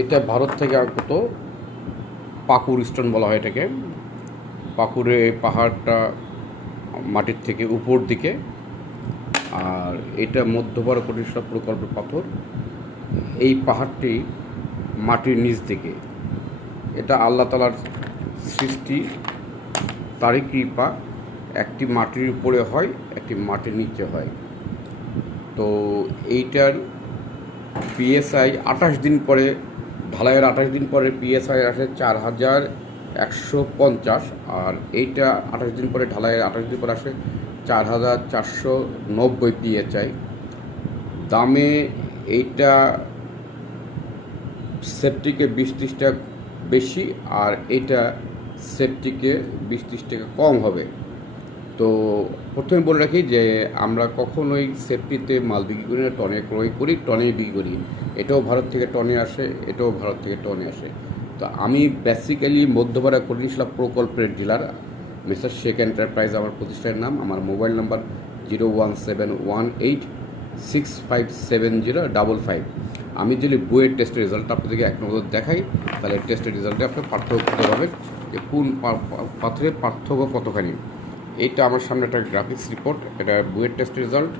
এটা ভারত থেকে আগত পাকুর স্টোন বলা হয় এটাকে। পাকুরে পাহাড়টা মাটির থেকে উপর দিকে। আর এটা মধ্যবড় প্রতিষ্ঠা প্রকল্পের পাথর। এই পাহাড়টি মাটির নিচ দিকে। এটা আল্লাহ তালার সৃষ্টি, তারই কৃপা। একটি মাটির উপরে হয়, একটি মাটির নিচে হয়। তো এইটার পিএসআই আঠাশ দিন পরে ঢালাইয়ের আঠাশ দিন পরে পিএসআই আসে চার হাজার একশো পঞ্চাশ, আর এইটা আঠাশ দিন পরে ঢালাইয়ের আঠাশ দিন পরে আসে চার হাজার চারশো নব্বই পিএসআই দামে এইটা সেফটিকে বিশ ত্রিশ টাকা বেশি, আর এইটা সেফটিকে বিশ ত্রিশ টাকা কম হবে। তো প্রথমে বলে রাখি যে আমরা কখনোই সেফটিতে মাল বিক্রি করি না, টনে ক্রয় করি টনে বিক্রি করি। এটাও ভারত থেকে টনে আসে, এটাও ভারত থেকে টনে আসে। তো আমি বেসিক্যালি মধ্যপাড়া করিশলা প্রকল্পের ডিলার মিস্টার শেখ এন্টারপ্রাইজ আমার প্রতিষ্ঠানের নাম, আমার mobile number zero one seven one eight six five seven zero double five. আমি যদি বইয়ের টেস্টের রেজাল্ট আপনাদেরকে এক নম্বর দেখাই, তাহলে টেস্টের রেজাল্টে আপনার পার্থক্য করতে পারবেন যে কোন পা- পা- পাথরের পার্থক্য কতখানি। এইটা আমার সামনে একটা গ্রাফিক্স রিপোর্ট এটা বুয়েট টেস্ট রেজাল্ট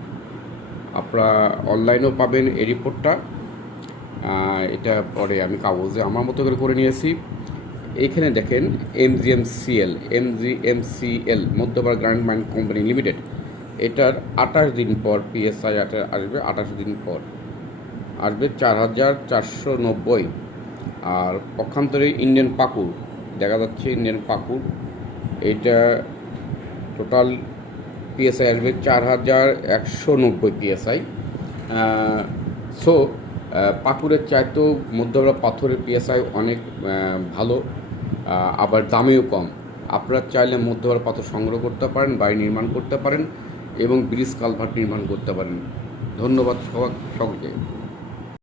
আপনারা অনলাইনেও পাবেন এই রিপোর্টটা এটা পরে আমি কাগজে আমার মতো করে করে নিয়েছি। এইখানে দেখেন M G M CL M G M CL Madhyapara granite mine company limited. এটার আঠাশ দিন পর পিএসআই আসবে, আঠাশ দিন পর। আসবে চার হাজার চারশো নব্বই। আর পক্ষান্তরে ইন্ডিয়ান পাকুর দেখা যাচ্ছে ইন্ডিয়ান পাকুর এটা টোটাল পিএসআই আসবে চার হাজার একশো নব্বই পিএসআই সো পাকুড়ের চাইতেও মধ্যবরা পাথরের পিএসআই অনেক ভালো আবার দামেও কম। আপনারা চাইলে মধ্যবরা পাথর সংগ্রহ করতে পারেন, বাড়ি নির্মাণ করতে পারেন এবং ব্রিজ কালভার্ট নির্মাণ করতে পারেন। ধন্যবাদ সবাই, সকলকে।